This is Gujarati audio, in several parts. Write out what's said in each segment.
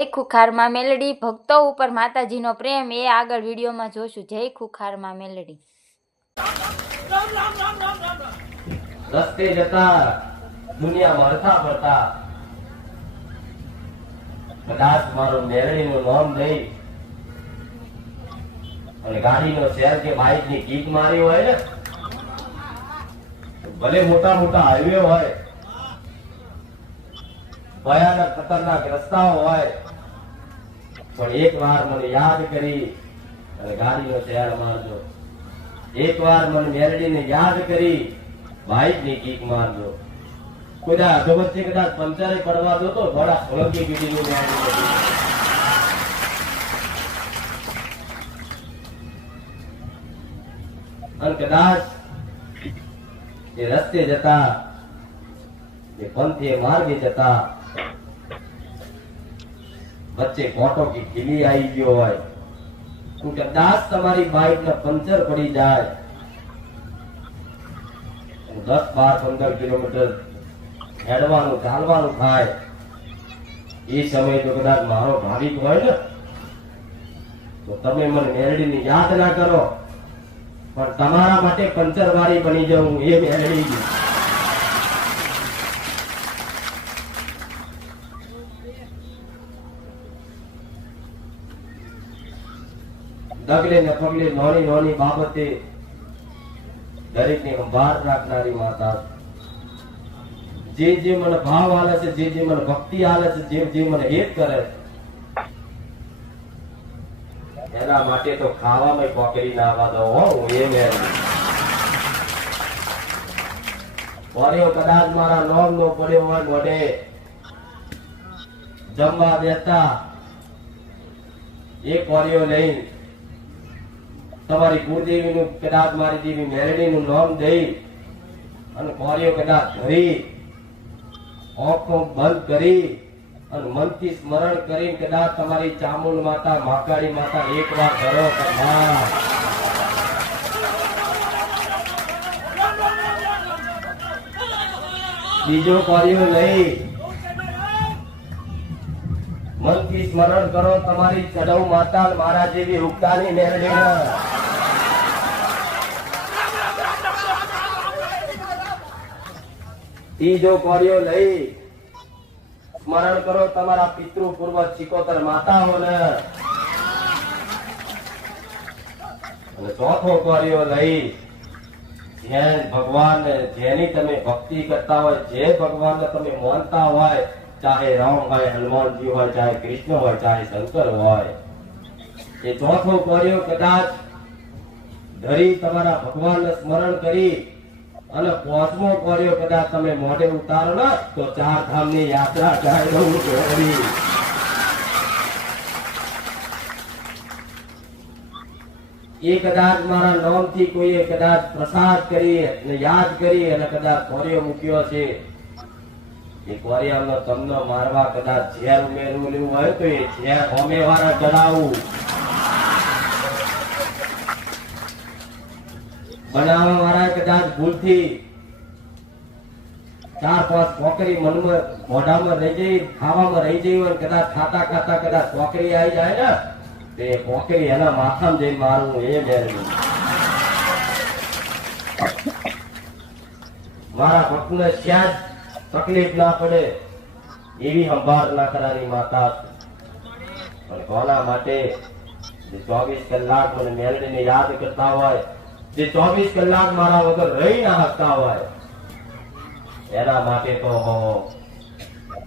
જય ખુખારમાં મેલડી. ભક્તો ઉપર માતાજીનો પ્રેમ એ આગળ વિડીયોમાં જોશું. જય ખુખારમાં મેલડી. રસ્તે જતા દુનિયામાં હરતા ફરતા કદાચ મારું મેળવીનું નામ લઈ અને ગાડીનો શેર કે બાઇકની કીક મારી હોય ને ભલે મોટા મોટા હાઈવે હોય, ભયાનક ખતરનાક રસ્તાઓ હોય પણ એક વાર મને યાદ કરી અને ગાડીનો શેર મારજો. એક વાર મને મેરડીને યાદ કરી બાઇકની કીક મારજો. કોઈ અધોવચ્ચે કદાચ પંચરે પડવા દો તો થોડા ઓળખી મેરડી અને કદાચ એ રસ્તે જતા, એ પંથે માર્ગે જતા વચ્ચે કોટો કે ખીલી આવી ગયો હોય, તો કદાચ તમારી બાઇક ને પંચર પડી જાય. દસ બાર પંદર કિલોમીટર હેડવાનું, ચાલવાનું થાય. એ સમય તો કદાચ મારો ભાવિક હોય ને, તો તમે મને મેરડીની યાદ ના કરો. પણ તમારા માટે પંચર વાળી બની જવું એ મેરડી ડગલે ને પગલે નોની નોની બાબતે દરેકની સંભાળ રાખનારી માતા. જે જે મને ભાવ હાલે છે, જે જે મને ભક્તિ હાલે છે, જે જે મને હેત કરે, એના માટે તો ખાવામાં પકડી ના આવવા દો હો એ મેળવી પડ્યો કદાચ મારા નોમ નો પડ્યો હોય મોઢે, જમવા દેતા એક કોરિયો લઈ તમારી કુળદેવીનું કદાચ મારી દેવી મેરડીનું નામ દઈ અને કોરીઓ કદાચ ધરી આંખો બંધ કરી અને મનથી સ્મરણ કરીને કદાચ તમારી ચામુંડ માતા, માકાળી માતા એક વાર ધરો બીજો કોરીઓ નહીં. મનથી સ્મરણ કરો તમારી ચડવ માતા મારા જેવી રૂપતાની મેરડીને ત્રીજો કોરિયો લઈ સ્મરણ કરો તમારા પિતૃ પૂર્વ ચિકોતર માતાઓને. અને ચોથો કોરિયો લઈ જેન ભગવાન જેની તમે ભક્તિ કરતા હોય, જે ભગવાનને તમે માનતા હોય, ચાહે રામ હોય, હનુમાનજી હોય, ચાહે કૃષ્ણ હોય, ચાહે શંકર હોય. એ ચોથો કોરિયો કદાચ ધરી તમારા ભગવાનને સ્મરણ કરી અને પાંચમો કોર્યો કદાચ તમે મોઢે ઉતારો ને, તો ચાર ધામની યાત્રા રહું એ કદાચ મારા નામથી કોઈએ કદાચ પ્રસાદ કરી અને યાદ કરી અને કદાચ કોર્યો મૂક્યો છે. એ કોરિયાનો તમને મારવા કદાચ ઝેર ઉમેરવું હોય તો એ ઝેર હોમે વાળા ચડાવવું બનાવવા વાળા કદાચ ભૂલથી ચાર પાંચ કોકરી મનમાં મોઢામાં રહી જઈ, ખાવામાં રહી જઈ હોય કદાચ ખાતા ખાતા કદાચ કોકરી આવી જાય ને, તે કોકરી એના માથામાં જઈ મારવું એ મેળવી મારા ભક્તને ક્યાં તકલીફ ના પડે એવી સંભાળ ના કરાવી માતા પણ કોના માટે? ચોવીસ કલાક મને મેલડીને યાદ કરતા હોય જે ચોવીસ કલાક મારા વગર રહી ના શકતા હોય, એના માટે તો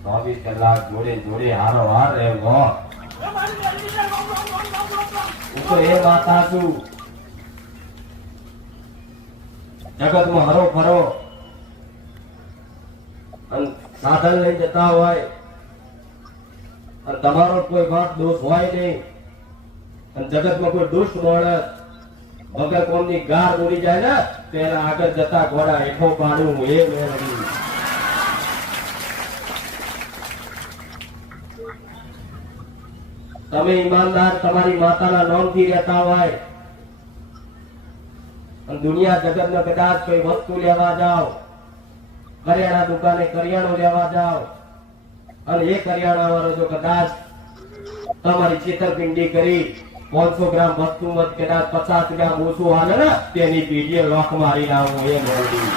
ચોવીસ કલાક જોડે જોડે હારો હાર રહેવો હું. તો એ માતા છું જગતમાં હરો ફરો. સાધન લઈ જતા હોય, અને તમારો કોઈ વાત દોષ હોય નહીં. અને જગતમાં કોઈ દુષ્ટ માણસ વગર કોમની ગાર ઉડી જાય ને તેના આગળ જતા ઘોડા હેઠો પાડું એ મેળવી. તમે ઈમાનદાર, તમારી માતાના નામથી રહેતા હોય દુનિયા ને કદાચ કોઈ વસ્તુ લેવા જાઓ કરિયાણા દુકાને કરિયાણું લેવા જાઓ, અને એ કરિયાણા વાળો જો કદાચ તમારી છેતરપિંડી કરી પાંચસો ગ્રામ વસ્તુ કદાચ પચાસ ગ્રામ ઓછું હાલે ને, તેની પીઢીએ લોક મારી નાખવું એ મોડી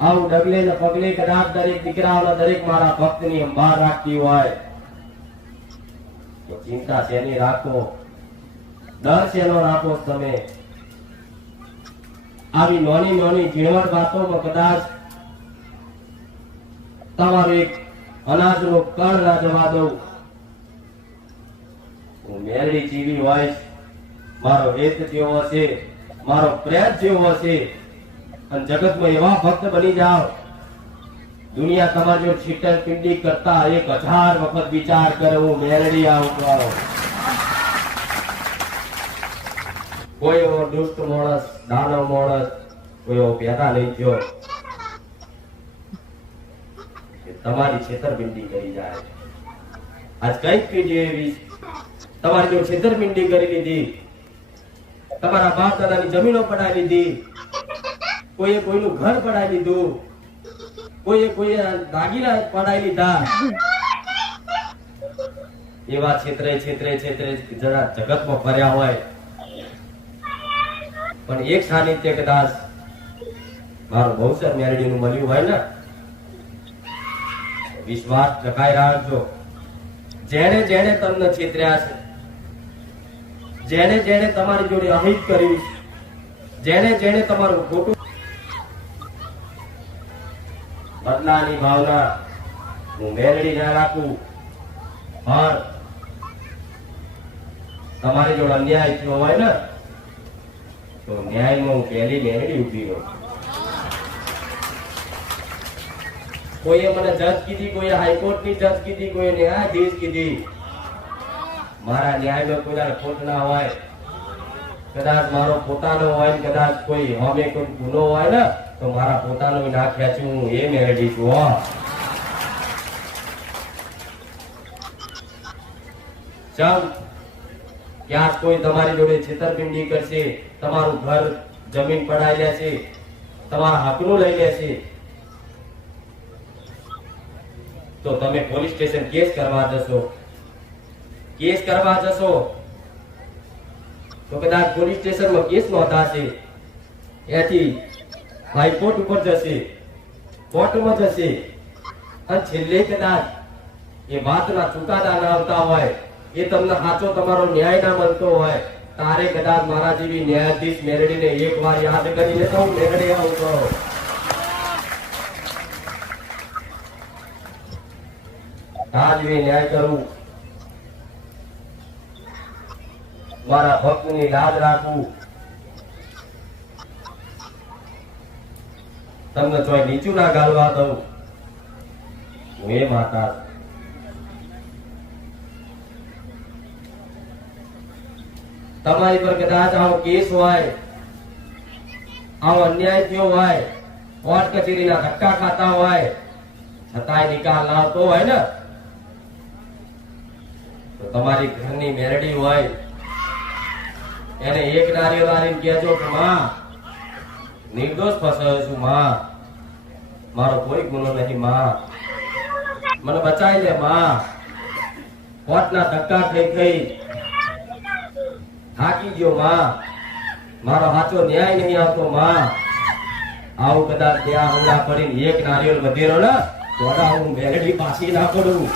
આવું ડગલે ને પગલે કદાચ દરેક દીકરાઓને દરેક મારા ભક્તની અંબાર રાખતી હોય. તો ચિંતા શેની રાખો? ડર શેનો રાખો તમે? આવી નાની નાની ઝીણવટ વાતોમાં કદાચ તમારું એક અનાજનો કણ ના જવા દઉં હું મેરડી જીવી હોય મારો હેત જેવો હશે, મારો પ્રેમ જેવો હશે. અને જગતમાં એવા ભક્ત બની જાઓ. દુનિયા તમારી છીટર પિંડી કરતા એક હજાર વખત વિચાર કરે, હું મેરડી આવું. કોઈ એવો દુષ્ટ માણસ, દાનવ માણસ કોઈ એવો પેદા નહીં થયો. તમારી છેતરપિંડી કરી જાય આજ કંઈક પેઢી એવી તમારી જો છેતરપિંડી કરી લીધી, તમારા બાપ દાદાની જમીનો પડાવી લીધી, કોઈએ કોઈનું ઘર પડાવી લીધું, કોઈએ કોઈએ દાગીના પડાવી લીધા. એવા છેતરે છેતરે છેતરે જરા જગતમાં ફર્યા હોય. પણ એક સાનિધ્ય કદાચ મારું બહુસર મેરડીનું મળ્યું હોય ને વિશ્વાસ જગાઈ રાખજો જેણે જેણે તમને છેતર્યા છે, જેણે જેણે તમારી જોડે અહિત કર્યું જેણે જેણે તમારું ખોટું બદલાની ભાવના હું મેળવી ના રાખું. પણ તમારી જોડે અન્યાય થયો હોય ને, તો ન્યાયમાં હું પહેલી મેળવી ઊભી રહું કોઈએ મને જજ કીધી કોઈએ હાઈકોર્ટની જજ કીધી કોઈએ ન્યાયાધીશ કીધી મારા ન્યાયમાં કોઈના ખોટ ના હોય કદાચ મારો પોતાનો હોય ને કદાચ કોઈ હોમે કોઈ ગુનો હોય ને તો મારા પોતાનો ના ખેંચું હું એ મેળવી છું હો ચમ ક્યાંક કોઈ તમારી જોડે છેતરપિંડી કરશે તમારું ઘર જમીન પડાઈ લેશે તમારા હકનું લઈ લેશે તો તમે પોલીસ સ્ટેશન કેસ કરવા જશો. કેસ કરવા જશો? તો કદાચ પોલીસ સ્ટેશનમાં કેસ નોંધાશે. એથી હાઈકોર્ટ ઉપર જશે. કોર્ટમાં જશે. અને છેલ્લે કદાચ એ વાતના ચુકાદા ના આવતા હોય, એ તમને સાચો તમારો ન્યાય ના મળતો હોય, તારે કદાચ મારા જેવી ન્યાયાધીશ મેળવીને એક વાર યાદ કરીને સૌ હું મેળવી તાજવી ન્યાય કરું. મારા ભક્તની લાજ રાખું. તમને તો નીચું ના ગાલવા દઉં. હું એ માતા. તમારી પર કદાચ આવો કેસ હોય, આવો અન્યાય થયો હોય, કોર્ટ કચેરીના ધક્કા ખાતા હોય, છતાંય નિકાલ ના આવતો હોય ને તમારી ઘરની મેરડી હોય, એને એક નારિયેળ આલીને કહેજો કે, માં, નિર્દોષ ફસાયો છું, માં. મારો કોઈ ગુનો નહીં, માં. મને બચાવી લે, માં. કોટના ધક્કા થઈ થઈ થાકી ગયો, માં. મારો સાચો ન્યાય નહીં આવતો, માં. આવું કદાચ ત્યાં હમણાં પડીને એક નારિયેળ વધેરો ને તો હું મેરડી પાછી ના પડું.